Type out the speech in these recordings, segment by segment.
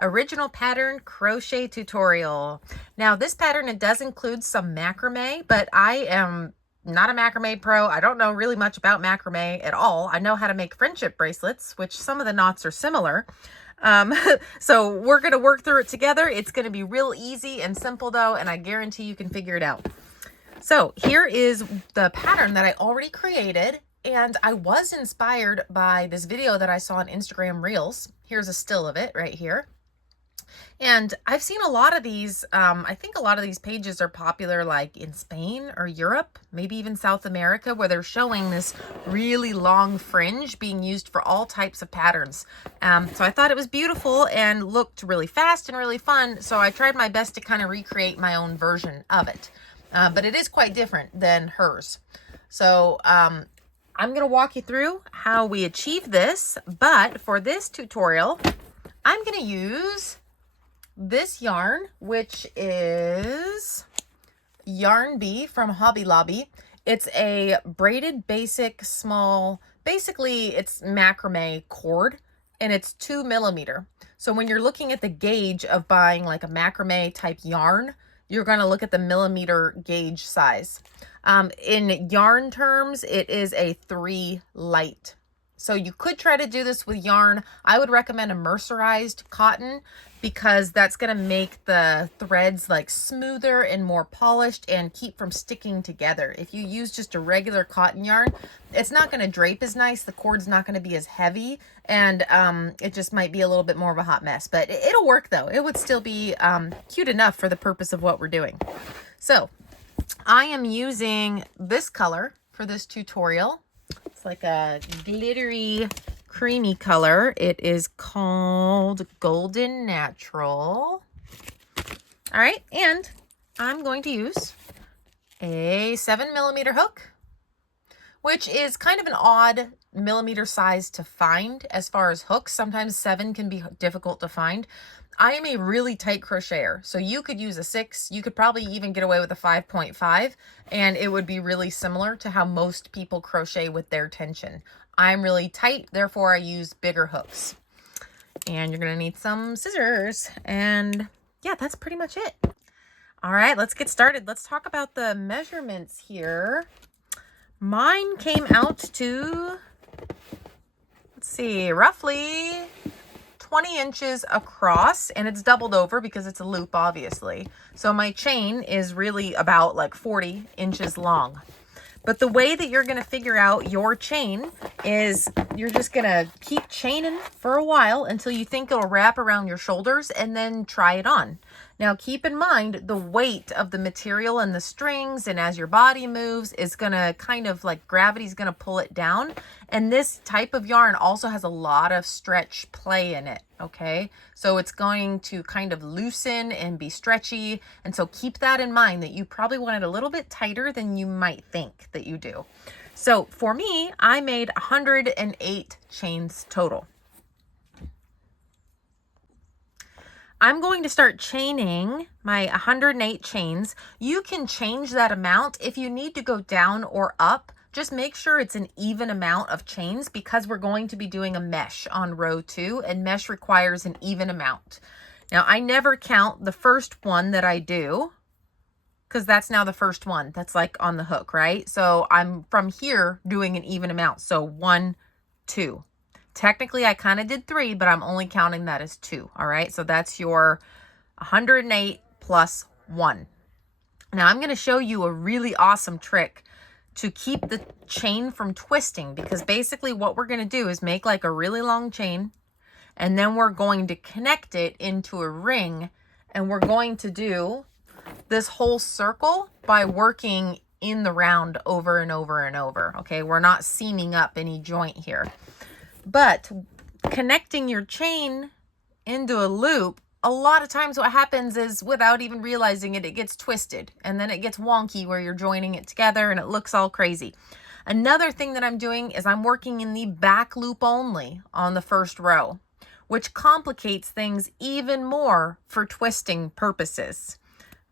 original pattern crochet tutorial. Now this pattern, it does include some macrame, but I am not a macrame pro. I don't know really much about macrame at all. I know how to make friendship bracelets, which some of the knots are similar. So we're going to work through it together. It's going to be real easy and simple though, and I guarantee you can figure it out. So here is the pattern that I already created, and I was inspired by this video that I saw on Instagram Reels. Here's a still of it right here. And I've seen a lot of these, I think a lot of these pages are popular like in Spain or Europe, maybe even South America, where they're showing this really long fringe being used for all types of patterns. So I thought it was beautiful and looked really fast and really fun. So I tried my best to kind of recreate my own version of it. But it is quite different than hers. So I'm going to walk you through how we achieve this. But for this tutorial, I'm going to use this yarn, which is Yarn Bee from Hobby Lobby. It's a braided basic small, basically it's macrame cord, and it's 2 millimeter. So when you're looking at the gauge of buying like a macrame type yarn, you're going to look at the millimeter gauge size. In yarn terms, it is a 3 light. So you could try to do this with yarn. I would recommend a mercerized cotton because that's going to make the threads like smoother and more polished and keep from sticking together. If you use just a regular cotton yarn, it's not going to drape as nice. The cord's not going to be as heavy, and it just might be a little bit more of a hot mess, but it'll work though. It would still be cute enough for the purpose of what we're doing. So I am using this color for this tutorial. It's like a glittery, creamy color. It is called Golden Natural. All right, and I'm going to use a 7 millimeter hook, which is kind of an odd millimeter size to find as far as hooks. Sometimes 7 can be difficult to find. I am a really tight crocheter, so you could use a 6. You could probably even get away with a 5.5, and it would be really similar to how most people crochet with their tension. I'm really tight, therefore I use bigger hooks. And you're going to need some scissors, and yeah, that's pretty much it. All right, let's get started. Let's talk about the measurements here. Mine came out to, let's see, roughly 20 inches across, and it's doubled over because it's a loop, obviously. So my chain is really about like 40 inches long. But the way that you're going to figure out your chain is you're just going to keep chaining for a while until you think it'll wrap around your shoulders, and then try it on. Now keep in mind the weight of the material and the strings, and as your body moves, is going to kind of like gravity's going to pull it down. And this type of yarn also has a lot of stretch play in it, okay? So it's going to kind of loosen and be stretchy. And so keep that in mind, that you probably want it a little bit tighter than you might think that you do. So for me, I made 108 chains total. I'm going to start chaining my 108 chains. You can change that amount if you need to go down or up. Just make sure it's an even amount of chains, because we're going to be doing a mesh on row 2, and mesh requires an even amount. Now I never count the first one that I do, because that's now the first one that's like on the hook, right? So I'm from here doing an even amount. So 1, 2. Technically, I kind of did 3, but I'm only counting that as 2. All right, so that's your 108 plus 1. Now I'm going to show you a really awesome trick to keep the chain from twisting, because basically what we're going to do is make like a really long chain, and then we're going to connect it into a ring, and we're going to do this whole circle by working in the round over and over and over. Okay, we're not seaming up any joint here. But connecting your chain into a loop, a lot of times what happens is, without even realizing it, it gets twisted, and then it gets wonky where you're joining it together and it looks all crazy. Another thing that I'm doing is I'm working in the back loop only on the first row, which complicates things even more for twisting purposes.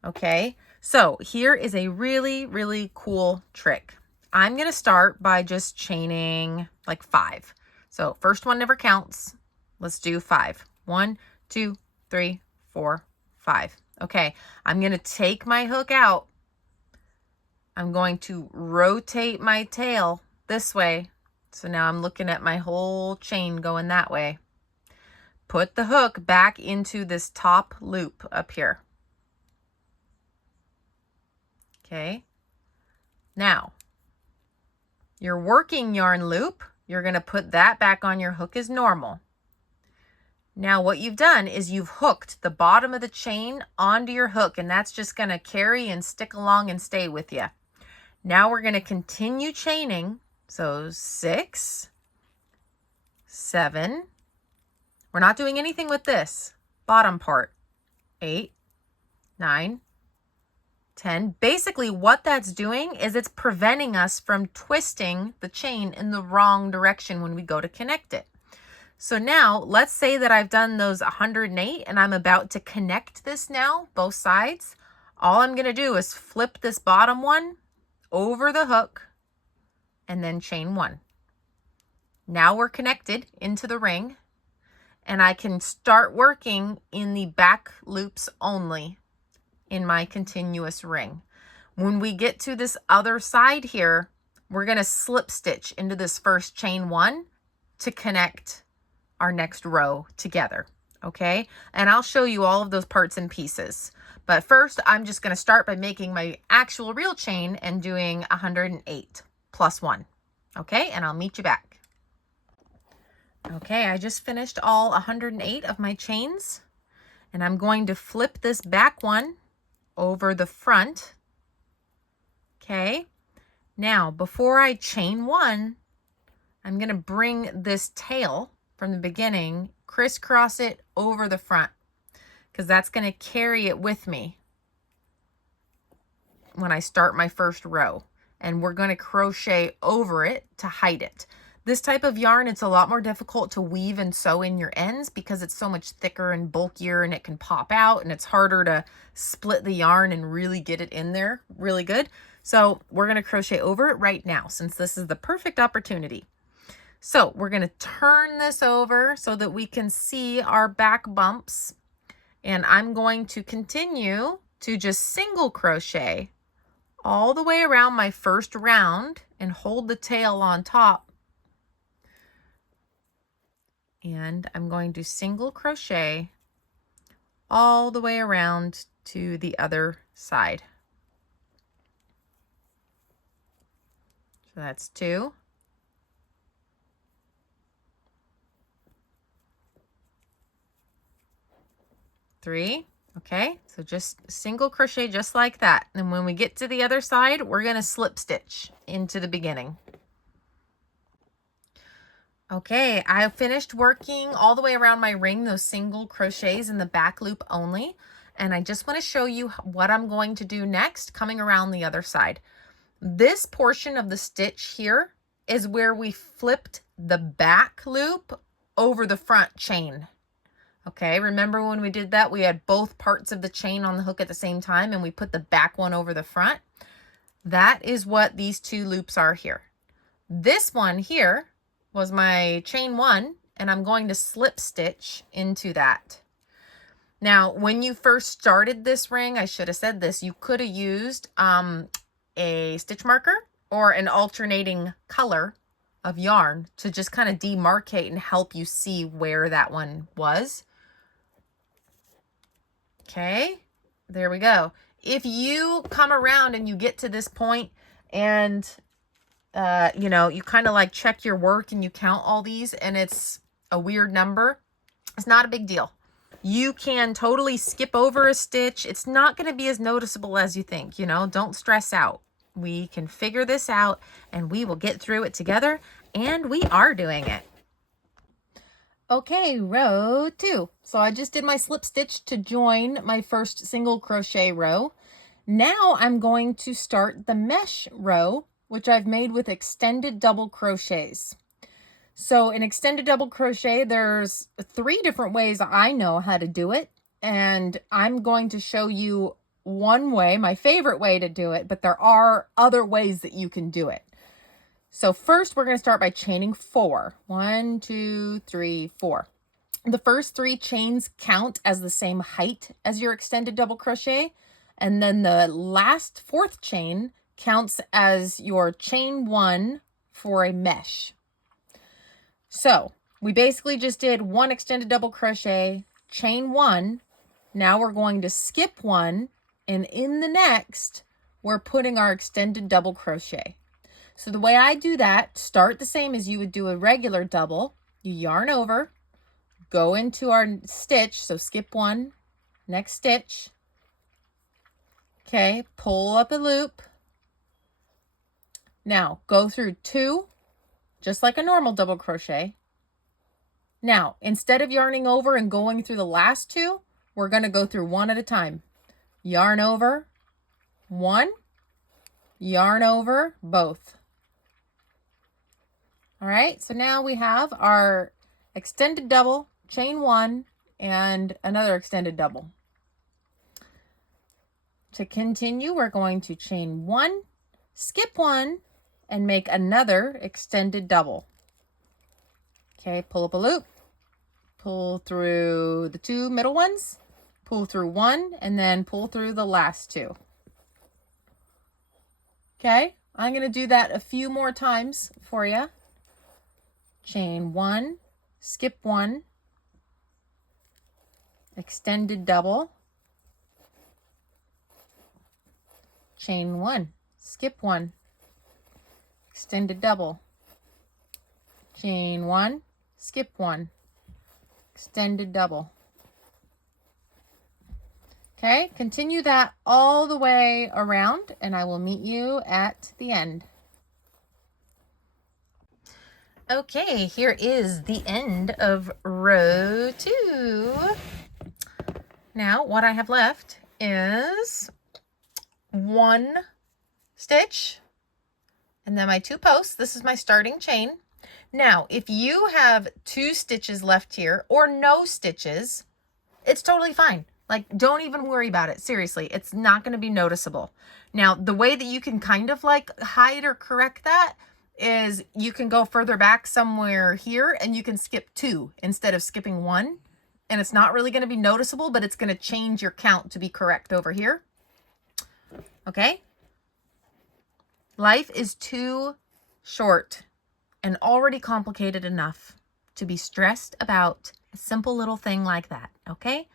Okay, so here is a really, really cool trick. I'm going to start by just chaining like 5. So first one never counts. Let's do 5. 1, 2, 3, 4, 5. Okay, I'm going to take my hook out. I'm going to rotate my tail this way. So now I'm looking at my whole chain going that way. Put the hook back into this top loop up here. Okay. Now, your working yarn loop, you're going to put that back on your hook as normal. Now what you've done is you've hooked the bottom of the chain onto your hook, and that's just going to carry and stick along and stay with you. Now we're going to continue chaining. So 6, 7. We're not doing anything with this bottom part. 8, 9, 10. Basically what that's doing is it's preventing us from twisting the chain in the wrong direction when we go to connect it. So now let's say that I've done those 108 and I'm about to connect this now, both sides. All I'm going to do is flip this bottom one over the hook and then chain 1. Now we're connected into the ring, and I can start working in the back loops only in my continuous ring. When we get to this other side here, we're going to slip stitch into this first chain 1 to connect our next row together. Okay, and I'll show you all of those parts and pieces. But first, I'm just going to start by making my actual real chain and doing 108 plus 1. Okay, and I'll meet you back. Okay, I just finished all 108 of my chains, and I'm going to flip this back one over the front. Okay, now before I chain 1, I'm going to bring this tail from the beginning, crisscross it over the front, because that's going to carry it with me when I start my first row. And we're going to crochet over it to hide it. This type of yarn, it's a lot more difficult to weave and sew in your ends because it's so much thicker and bulkier, and it can pop out, and it's harder to split the yarn and really get it in there really good. So we're going to crochet over it right now, since this is the perfect opportunity. So we're going to turn this over so that we can see our back bumps. And I'm going to continue to just single crochet all the way around my first round and hold the tail on top. And I'm going to single crochet all the way around to the other side. So that's 2. 3. Okay, so just single crochet just like that. And when we get to the other side, we're going to slip stitch into the beginning. Okay, I finished working all the way around my ring, those single crochets in the back loop only. And I just want to show you what I'm going to do next, coming around the other side. This portion of the stitch here is where we flipped the back loop over the front chain. Okay, remember when we did that, we had both parts of the chain on the hook at the same time, and we put the back one over the front. That is what these 2 loops are here. This one here was my chain 1, and I'm going to slip stitch into that. Now, when you first started this ring, I should have said this, you could have used a stitch marker or an alternating color of yarn to just kind of demarcate and help you see where that one was. Okay, there we go. If you come around and you get to this point and, you know, you kind of like check your work and you count all these and it's a weird number, it's not a big deal. You can totally skip over a stitch. It's not going to be as noticeable as you think, you know, don't stress out. We can figure this out and we will get through it together, and we are doing it. Okay, row 2. So I just did my slip stitch to join my first single crochet row. Now I'm going to start the mesh row, which I've made with extended double crochets. So in extended double crochet, there's 3 different ways I know how to do it. And I'm going to show you one way, my favorite way to do it, but there are other ways that you can do it. So first we're going to start by chaining 4. 1, 2, 3, 4. The first 3 chains count as the same height as your extended double crochet, and then the last 4th chain counts as your chain 1 for a mesh. So we basically just did 1 extended double crochet, chain 1. Now we're going to skip 1, and in the next we're putting our extended double crochet. So the way I do that, start the same as you would do a regular double. You yarn over, go into our stitch, so skip 1, next stitch. Okay, pull up a loop. Now go through 2, just like a normal double crochet. Now, instead of yarning over and going through the last 2, we're going to go through 1 at a time. Yarn over, 1, yarn over, both. All right, so now we have our extended double, chain 1, and another extended double. To continue, we're going to chain 1, skip 1, and make another extended double. Okay, pull up a loop, pull through the 2 middle ones, pull through 1, and then pull through the last 2. Okay, I'm going to do that a few more times for you. Chain 1, skip 1, extended double, chain 1, skip 1, extended double, chain 1, skip 1, extended double. Okay, continue that all the way around, and I will meet you at the end. Okay, here is the end of row 2. Now, what I have left is 1 stitch, and then my 2 posts. This is my starting chain. Now, if you have 2 stitches left here or no stitches, it's totally fine. Like, don't even worry about it. Seriously, it's not going to be noticeable. Now, the way that you can kind of like hide or correct that is you can go further back somewhere here and you can skip 2 instead of skipping 1. And it's not really going to be noticeable, but it's going to change your count to be correct over here. Okay? Life is too short and already complicated enough to be stressed about a simple little thing like that. Okay?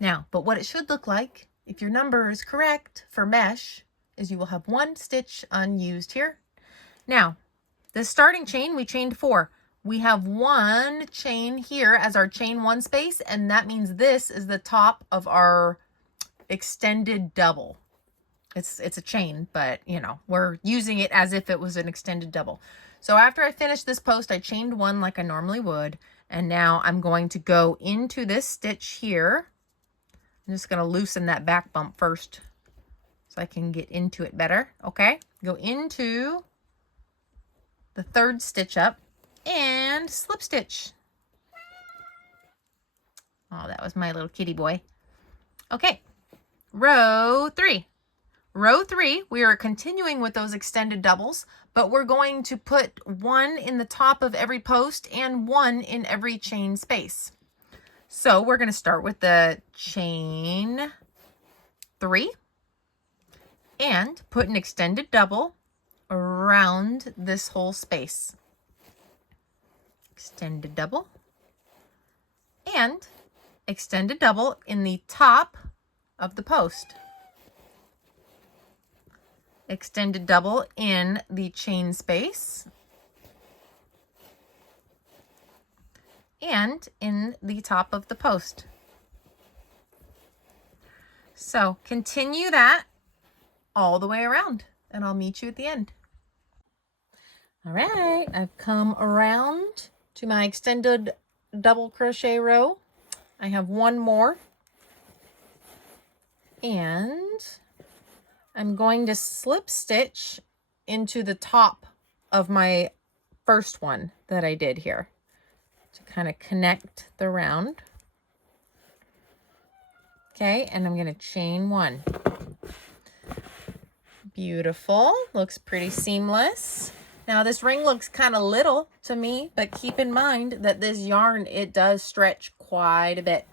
Now, but what it should look like, if your number is correct for mesh, is you will have 1 stitch unused here. Now, the starting chain, we chained 4. We have 1 chain here as our chain 1 space, and that means this is the top of our extended double. It's a chain, but you know, we're using it as if it was an extended double. So after I finished this post, I chained 1 like I normally would, and now I'm going to go into this stitch here. I'm just going to loosen that back bump first so I can get into it better. Okay, go into the 3rd stitch up and slip stitch. Oh, that was my little kitty boy. Okay, row 3. Row 3, we are continuing with those extended doubles, but we're going to put 1 in the top of every post and 1 in every chain space. So we're going to start with the chain 3 and put an extended double around this whole space. Extended double and extended double in the top of the post. Extended double in the chain space and in the top of the post. So continue that all the way around, and I'll meet you at the end. All right, I've come around to my extended double crochet row. I have 1 more, and I'm going to slip stitch into the top of my first one that I did here to kind of connect the round. Okay, and I'm going to chain 1. Beautiful, looks pretty seamless. Now this ring looks kind of little to me, but keep in mind that this yarn, it does stretch quite a bit.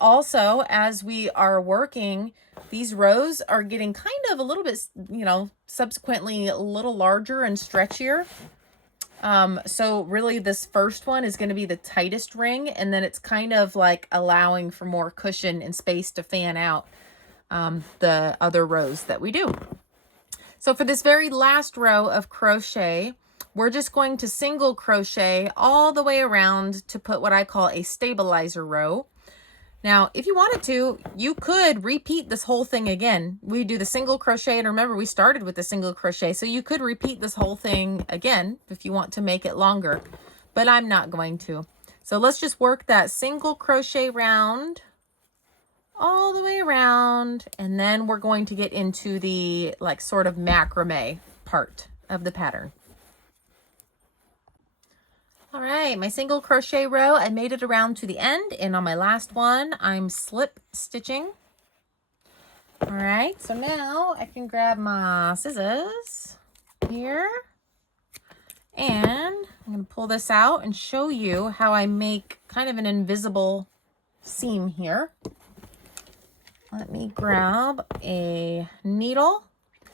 Also, as we are working, these rows are getting kind of a little bit, you know, subsequently a little larger and stretchier. So really this first one is going to be the tightest ring, and then it's kind of like allowing for more cushion and space to fan out the other rows that we do. So for this very last row of crochet, we're just going to single crochet all the way around to put what I call a stabilizer row. Now, if you wanted to, you could repeat this whole thing again. We do the single crochet, and remember, we started with the single crochet, so you could repeat this whole thing again if you want to make it longer, but I'm not going to. So let's just work that single crochet round all the way around, and then we're going to get into the like sort of macrame part of the pattern. All right, my single crochet row, I made it around to the end, and on my last one, I'm slip stitching. All right, so now I can grab my scissors here, and I'm gonna pull this out and show you how I make kind of an invisible seam here. Let me grab a needle.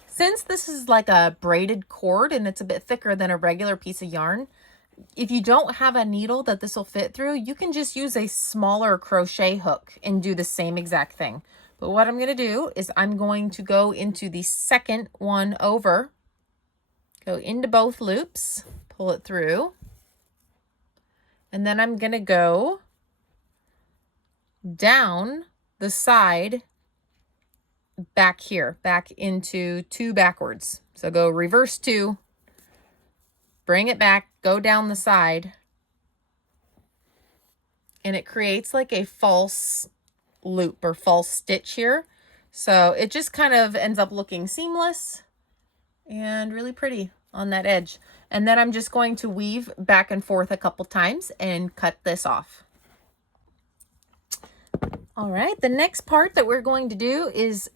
Since this is like a braided cord and it's a bit thicker than a regular piece of yarn, if you don't have a needle that this will fit through, you can just use a smaller crochet hook and do the same exact thing. But what I'm going to do is I'm going to go into the second one over, go into both loops, pull it through, and then I'm going to go down the side back here, back into 2 backwards. So go reverse 2, bring it back, go down the side, and it creates like a false loop or false stitch here. So it just kind of ends up looking seamless and really pretty on that edge. And then I'm just going to weave back and forth a couple times and cut this off. All right, the next part that we're going to do is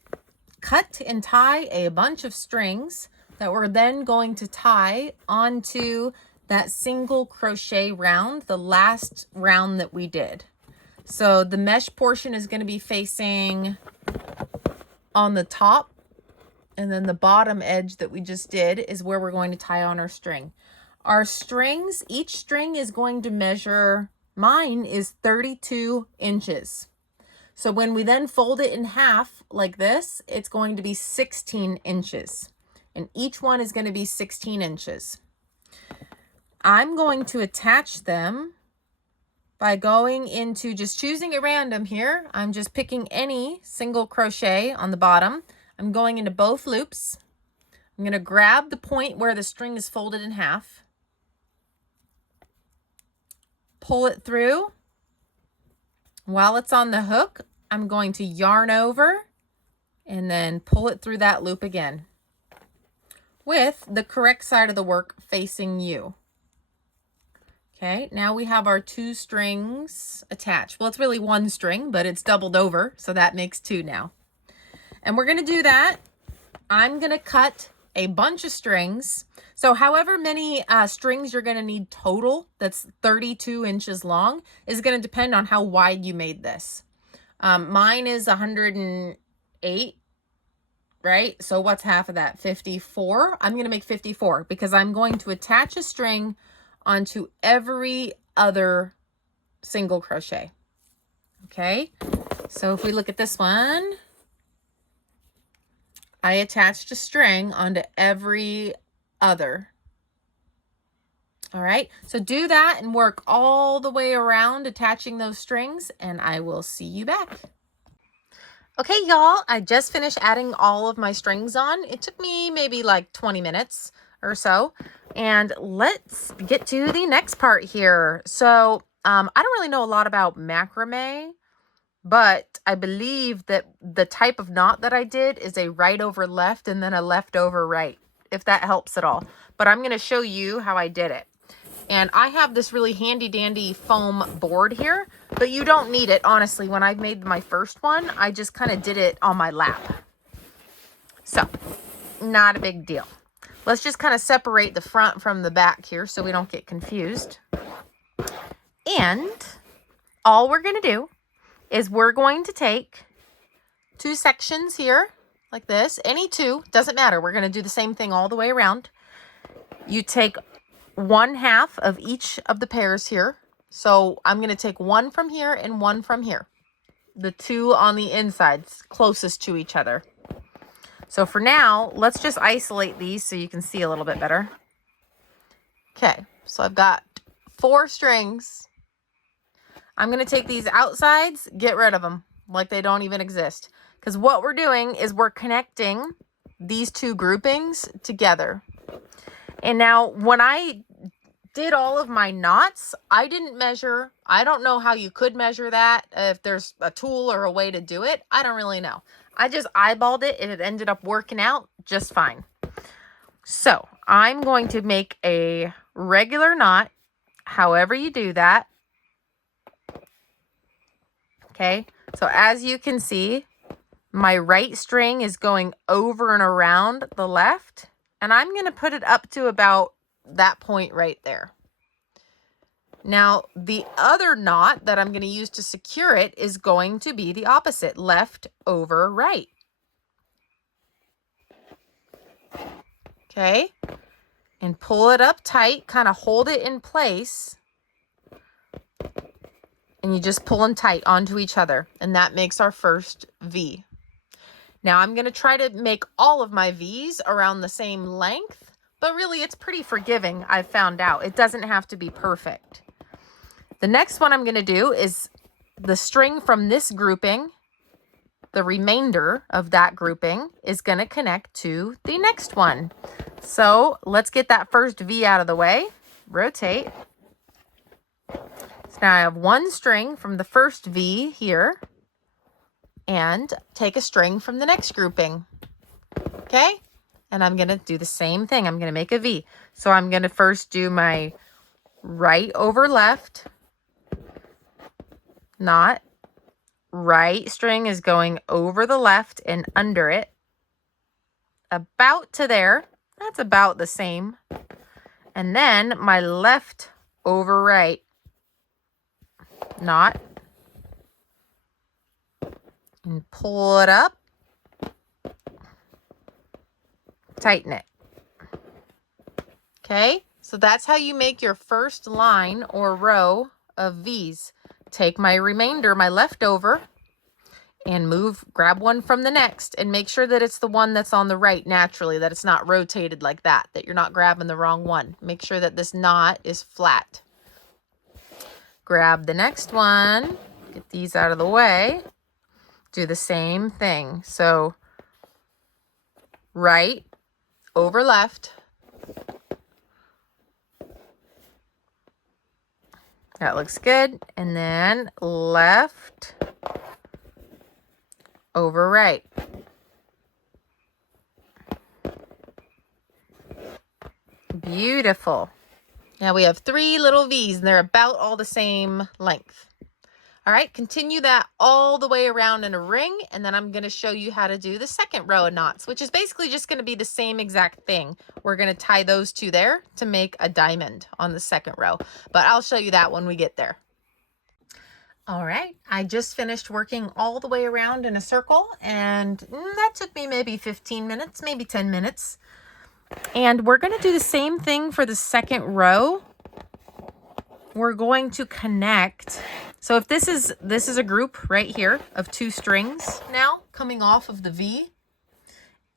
cut and tie a bunch of strings that we're then going to tie onto that single crochet round, the last round that we did. So the mesh portion is going to be facing on the top, and then the bottom edge that we just did is where we're going to tie on our string. Our strings, each string is going to measure, mine is 32 inches. So when we then fold it in half like this, it's going to be 16 inches. And each one is going to be 16 inches. I'm going to attach them by going into just choosing at random here. I'm just picking any single crochet on the bottom. I'm going into both loops. I'm going to grab the point where the string is folded in half, pull it through. While it's on the hook, I'm going to yarn over and then pull it through that loop again with the correct side of the work facing you. Okay, now we have our 2 strings attached. Well, it's really 1 string, but it's doubled over, so that makes 2 now. And we're going to do that. I'm going to cut a bunch of strings. So however many strings you're going to need total, that's 32 inches long, is going to depend on how wide you made this. Mine is 108, right? So what's half of that? 54. I'm going to make 54 because I'm going to attach a string onto every other single crochet. Okay, so if we look at this one, I attached a string onto every other. All right, so do that and work all the way around attaching those strings, and I will see you back. Okay, y'all, I just finished adding all of my strings on. It took me maybe like 20 minutes or so. And let's get to the next part here. So I don't really know a lot about macrame, but I believe that the type of knot that I did is a right over left and then a left over right, if that helps at all. But I'm going to show you how I did it. And I have this really handy dandy foam board here, but you don't need it. Honestly, when I made my first one, I just kind of did it on my lap. So not a big deal. Let's just kind of separate the front from the back here so we don't get confused. And all we're going to do is we're going to take 2 sections here like this, any 2, doesn't matter. We're going to do the same thing all the way around. You take 1/2 of each of the pairs here. So I'm going to take 1 from here and 1 from here. The 2 on the insides closest to each other. So for now, let's just isolate these so you can see a little bit better. Okay, so I've got 4 strings. I'm going to take these outsides, get rid of them like they don't even exist. Because what we're doing is we're connecting these 2 groupings together. And now when I did all of my knots, I didn't measure. I don't know how you could measure that, if there's a tool or a way to do it. I don't really know. I just eyeballed it and it ended up working out just fine. So I'm going to make a regular knot, however you do that. Okay, so as you can see, my right string is going over and around the left, and I'm going to put it up to about that point right there. Now, the other knot that I'm going to use to secure it is going to be the opposite, left over right. Okay, and pull it up tight, kind of hold it in place. And you just pull them tight onto each other. And that makes our first V. Now I'm going to try to make all of my V's around the same length. But really, it's pretty forgiving, I've found out. It doesn't have to be perfect. The next one I'm going to do is the string from this grouping. The remainder of that grouping is going to connect to the next one. So let's get that first V out of the way. Rotate. So now I have 1 string from the first V here and take a string from the next grouping. Okay? And I'm going to do the same thing. I'm going to make a V. So I'm going to first do my right over left knot. Right string is going over the left and under it. About to there. That's about the same. And then my left over right knot. And pull it up. Tighten it. Okay, so that's how you make your first line or row of V's. Take my remainder, my leftover, and grab one from the next, and make sure that it's the one that's on the right naturally, that it's not rotated like that, that you're not grabbing the wrong one. Make sure that this knot is flat. Grab the next one, get these out of the way, do the same thing. So right over left. That looks good. And then left over right. Beautiful. Now we have 3 little V's and they're about all the same length. All right, continue that all the way around in a ring, and then I'm going to show you how to do the second row of knots, which is basically just going to be the same exact thing. We're going to tie those 2 there to make a diamond on the second row, but I'll show you that when we get there. All right, I just finished working all the way around in a circle, and that took me maybe 15 minutes, maybe 10 minutes. And we're going to do the same thing for the second row. We're going to connect. So if this is a group right here of 2 strings now coming off of the V,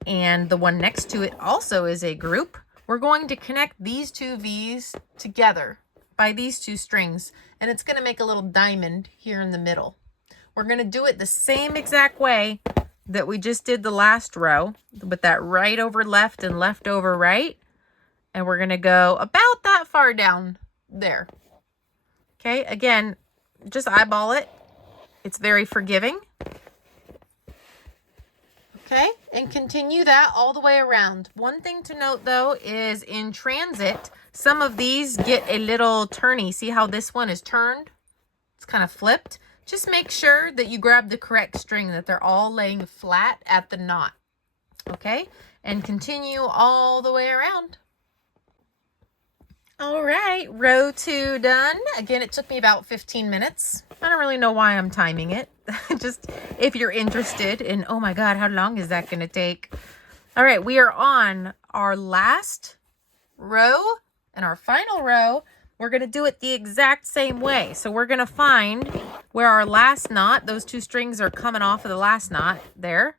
and the one next to it also is a group, we're going to connect these 2 V's together by these 2 strings, and it's going to make a little diamond here in the middle. We're going to do it the same exact way that we just did the last row, with that right over left and left over right, and we're going to go about that far down there. Okay, again, just eyeball it. It's very forgiving. Okay, and continue that all the way around. One thing to note though is in transit, some of these get a little turny. See how this one is turned? It's kind of flipped. Just make sure that you grab the correct string, that they're all laying flat at the knot. Okay, and continue all the way around. All right, row 2 done. Again, it took me about 15 minutes. I don't really know why I'm timing it. Just if you're interested in, oh my God, how long is that gonna take? All right, we are on our last row and our final row. We're gonna do it the exact same way. So we're gonna find where our last knot, those 2 strings are coming off of the last knot there.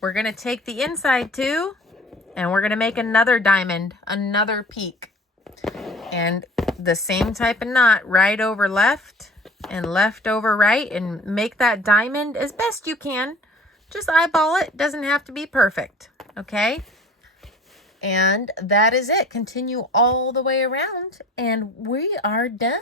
We're gonna take the inside 2 and we're gonna make another diamond, another peak. And the same type of knot, right over left and left over right, and make that diamond as best you can. Just eyeball it, doesn't have to be perfect, okay? And that is it. Continue all the way around and we are done.